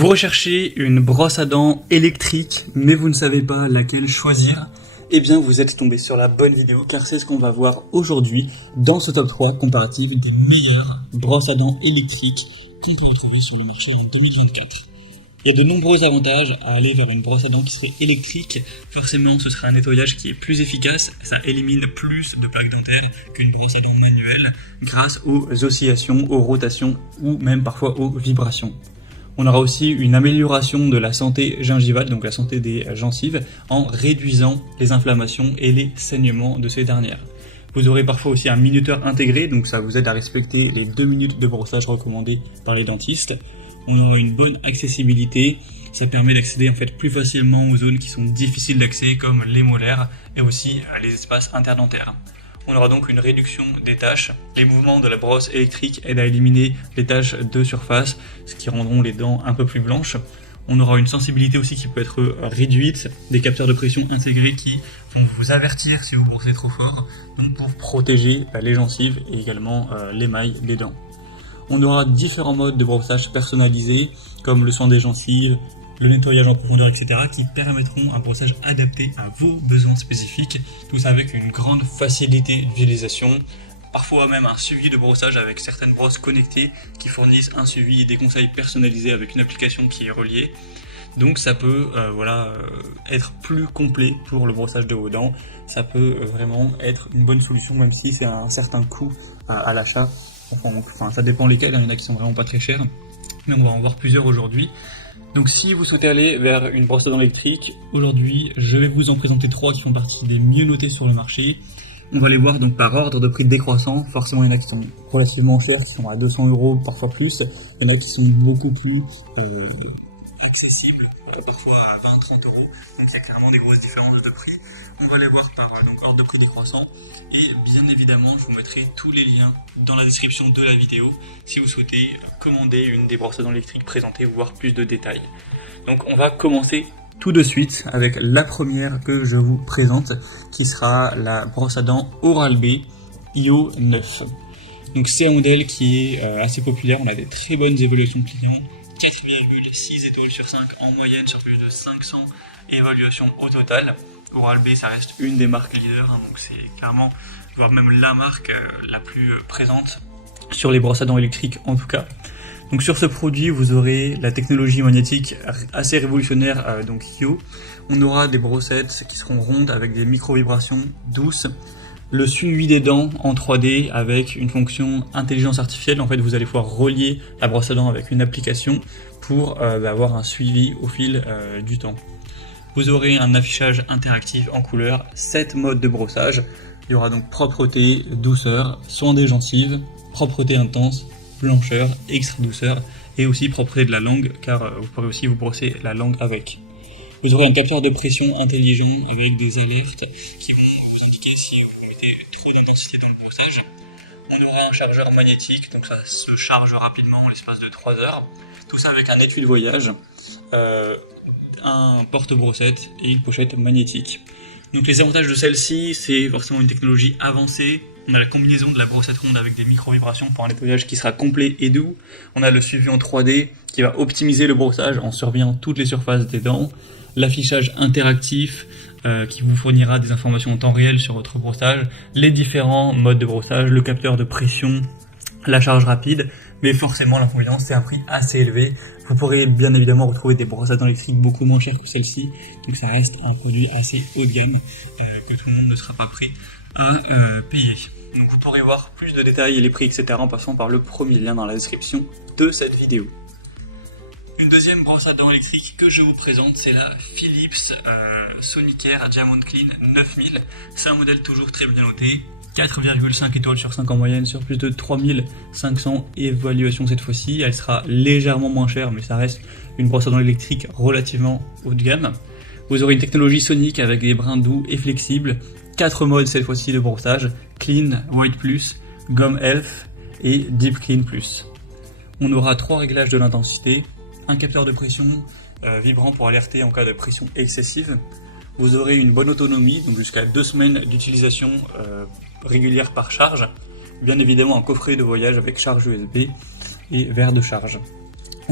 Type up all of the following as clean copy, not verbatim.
Vous recherchez une brosse à dents électrique, mais vous ne savez pas laquelle choisir? Eh bien, vous êtes tombé sur la bonne vidéo, car c'est ce qu'on va voir aujourd'hui dans ce top 3 comparatif des meilleures brosses à dents électriques qu'on peut retrouver sur le marché en 2024. Il y a de nombreux avantages à aller vers une brosse à dents qui serait électrique. Forcément, ce sera un nettoyage qui est plus efficace, ça élimine plus de plaques dentaires qu'une brosse à dents manuelle, grâce aux oscillations, aux rotations ou même parfois aux vibrations. On aura aussi une amélioration de la santé gingivale, donc la santé des gencives, en réduisant les inflammations et les saignements de ces dernières. Vous aurez parfois aussi un minuteur intégré, donc ça vous aide à respecter les 2 minutes de brossage recommandées par les dentistes. On aura une bonne accessibilité, ça permet d'accéder en fait plus facilement aux zones qui sont difficiles d'accès comme les molaires et aussi les espaces interdentaires. On aura donc une réduction des taches. Les mouvements de la brosse électrique aident à éliminer les taches de surface, ce qui rendront les dents un peu plus blanches. On aura une sensibilité aussi qui peut être réduite, des capteurs de pression intégrés qui vont vous avertir si vous brossez trop fort, donc pour protéger les gencives et également l'émail des dents. On aura différents modes de brossage personnalisés, comme le soin des gencives, le nettoyage en profondeur, etc., qui permettront un brossage adapté à vos besoins spécifiques, tout ça avec une grande facilité d'utilisation, parfois même un suivi de brossage avec certaines brosses connectées qui fournissent un suivi et des conseils personnalisés avec une application qui est reliée. Donc ça peut être plus complet pour le brossage de vos dents, ça peut vraiment être une bonne solution même si c'est un certain coût à l'achat. Enfin, ça dépend lesquels, il y en a qui sont vraiment pas très chers, mais on va en voir plusieurs aujourd'hui. Donc si vous souhaitez aller vers une brosse à dents électrique, aujourd'hui je vais vous en présenter 3 qui font partie des mieux notés sur le marché. On va les voir donc par ordre de prix décroissant. Forcément il y en a qui sont relativement chers, qui sont à 200 €, parfois plus. Il y en a qui sont beaucoup plus accessibles, parfois à 20-30 €. Donc il y a clairement des grosses différences de prix. On va les voir par ordre de prix décroissant. Et bien évidemment je vous mettrai tous les liens dans la description de la vidéo si vous souhaitez commander une des brosses à dents électriques présentées ou voir plus de détails. Donc on va commencer tout de suite avec la première que je vous présente, qui sera la brosse à dents Oral-B IO 9. Donc c'est un modèle qui est assez populaire, on a des très bonnes évaluations clients, 4,6 étoiles sur 5 en moyenne sur plus de 500 évaluations au total. Oral-B ça reste une des marques leaders, donc c'est clairement, voire même la marque la plus présente sur les brosses à dents électriques en tout cas. Donc sur ce produit, vous aurez la technologie magnétique assez révolutionnaire, donc IO. On aura des brossettes qui seront rondes avec des micro-vibrations douces. Le suivi des dents en 3D avec une fonction intelligence artificielle. En fait, vous allez pouvoir relier la brosse à dents avec une application pour avoir un suivi au fil du temps. Vous aurez un affichage interactif en couleur, 7 modes de brossage. Il y aura donc propreté, douceur, soin des gencives, propreté intense, blancheur, extra douceur et aussi propreté de la langue, car vous pourrez aussi vous brosser la langue avec. Vous aurez un capteur de pression intelligent avec des alertes qui vont vous indiquer si vous mettez trop d'intensité dans le brossage. On aura un chargeur magnétique, donc ça se charge rapidement en l'espace de 3 heures. Tout ça avec un étui de voyage, un porte-brossette et une pochette magnétique. Donc les avantages de celle-ci, c'est forcément une technologie avancée. On a la combinaison de la brossette ronde avec des micro-vibrations pour un nettoyage qui sera complet et doux. On a le suivi en 3D qui va optimiser le brossage en surveillant toutes les surfaces des dents. L'affichage interactif qui vous fournira des informations en temps réel sur votre brossage. Les différents modes de brossage, le capteur de pression, la charge rapide. Mais forcément l'inconvénient c'est un prix assez élevé. Vous pourrez bien évidemment retrouver des brosses à dents électriques beaucoup moins chères que celle-ci. Donc ça reste un produit assez haut de gamme que tout le monde ne sera pas prêt à payer. Donc vous pourrez voir plus de détails et les prix etc. en passant par le premier lien dans la description de cette vidéo. Une deuxième brosse à dents électrique que je vous présente, c'est la Philips Sonicare Diamond Clean 9000. C'est un modèle toujours très bien noté, 4,5 étoiles sur 5 en moyenne sur plus de 3500 évaluations cette fois-ci. Elle sera légèrement moins chère, mais ça reste une brosse à dents électrique relativement haut de gamme. Vous aurez une technologie sonique avec des brins doux et flexibles, 4 modes cette fois-ci de brossage, Clean, White Plus, Gum Elf et Deep Clean Plus. On aura 3 réglages de l'intensité, un capteur de pression vibrant pour alerter en cas de pression excessive. Vous aurez une bonne autonomie, donc jusqu'à 2 semaines d'utilisation régulière par charge. Bien évidemment un coffret de voyage avec charge USB et verre de charge.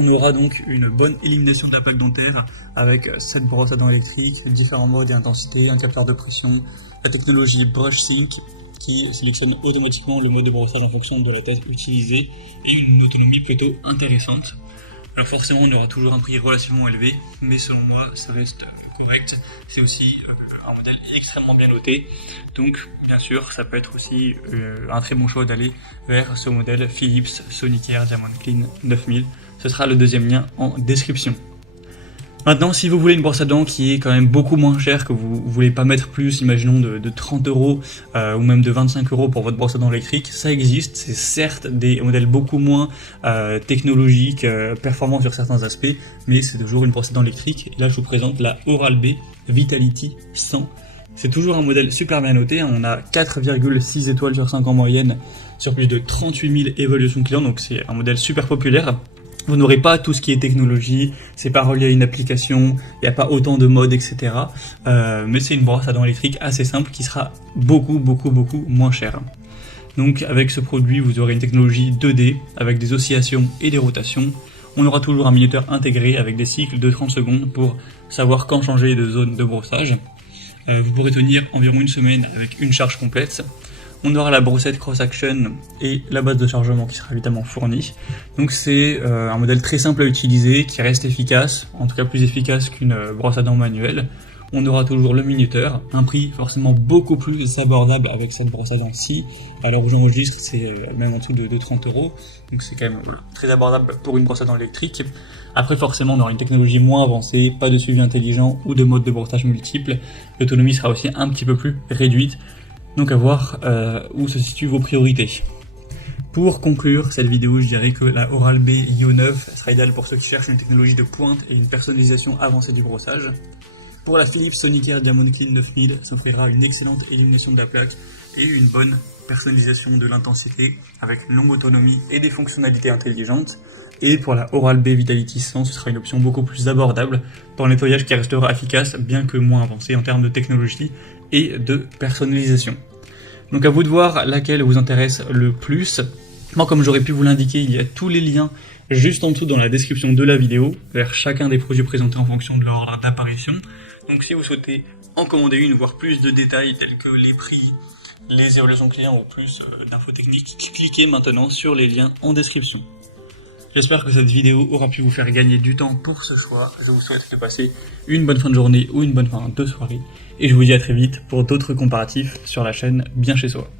On aura donc une bonne élimination de la plaque dentaire avec cette brosse à dents électrique, différents modes et intensités, un capteur de pression, la technologie Brush Sync qui sélectionne automatiquement le mode de brossage en fonction de la tasse utilisée et une autonomie plutôt intéressante. Alors forcément on aura toujours un prix relativement élevé, mais selon moi ça reste correct. C'est aussi un modèle extrêmement bien noté, donc bien sûr ça peut être aussi un très bon choix d'aller vers ce modèle Philips Sonicare Diamond Clean 9000. Ce sera le deuxième lien en description. Maintenant, si vous voulez une brosse à dents qui est quand même beaucoup moins chère, que vous voulez pas mettre plus, imaginons de 30 € ou même de 25 € pour votre brosse à dents électrique, ça existe. C'est certes des modèles beaucoup moins technologiques, performants sur certains aspects, mais c'est toujours une brosse à dents électrique. Et là, je vous présente la Oral-B Vitality 100. C'est toujours un modèle super bien noté. On a 4,6 étoiles sur 5 en moyenne, sur plus de 38 000 évaluations clients, donc c'est un modèle super populaire. Vous n'aurez pas tout ce qui est technologie, c'est pas relié à une application, il n'y a pas autant de modes, etc. Mais c'est une brosse à dents électrique assez simple qui sera beaucoup moins chère. Donc avec ce produit, vous aurez une technologie 2D avec des oscillations et des rotations. On aura toujours un minuteur intégré avec des cycles de 30 secondes pour savoir quand changer de zone de brossage. Vous pourrez tenir environ une semaine avec une charge complète. On aura la brossette Cross Action et la base de chargement qui sera évidemment fournie. Donc c'est un modèle très simple à utiliser, qui reste efficace, en tout cas plus efficace qu'une brosse à dents manuelle. On aura toujours le minuteur, un prix forcément beaucoup plus abordable avec cette brosse à dents-ci. À l'heure où j'enregistre, c'est même un truc de 30 €, donc c'est quand même très abordable pour une brosse à dents électrique. Après forcément on aura une technologie moins avancée, pas de suivi intelligent ou de mode de brossage multiple. L'autonomie sera aussi un petit peu plus réduite. Donc à voir où se situent vos priorités. Pour conclure cette vidéo, je dirais que la Oral-B IO9 sera idéale pour ceux qui cherchent une technologie de pointe et une personnalisation avancée du brossage. Pour la Philips Sonicare Diamond Clean 9000, ça offrira une excellente élimination de la plaque et une bonne personnalisation de l'intensité avec une longue autonomie et des fonctionnalités intelligentes. Et pour la Oral-B Vitality 100, ce sera une option beaucoup plus abordable pour un nettoyage qui restera efficace bien que moins avancé en termes de technologie et de personnalisation. Donc à vous de voir laquelle vous intéresse le plus. Moi, comme j'aurais pu vous l'indiquer, il y a tous les liens juste en dessous dans la description de la vidéo vers chacun des produits présentés en fonction de leur ordre d'apparition. Donc si vous souhaitez en commander une, voire plus de détails tels que les prix, les évaluations clients ou plus d'infos techniques, cliquez maintenant sur les liens en description. J'espère que cette vidéo aura pu vous faire gagner du temps pour ce soir. Je vous souhaite de passer une bonne fin de journée ou une bonne fin de soirée. Et je vous dis à très vite pour d'autres comparatifs sur la chaîne Bien Chez Soi.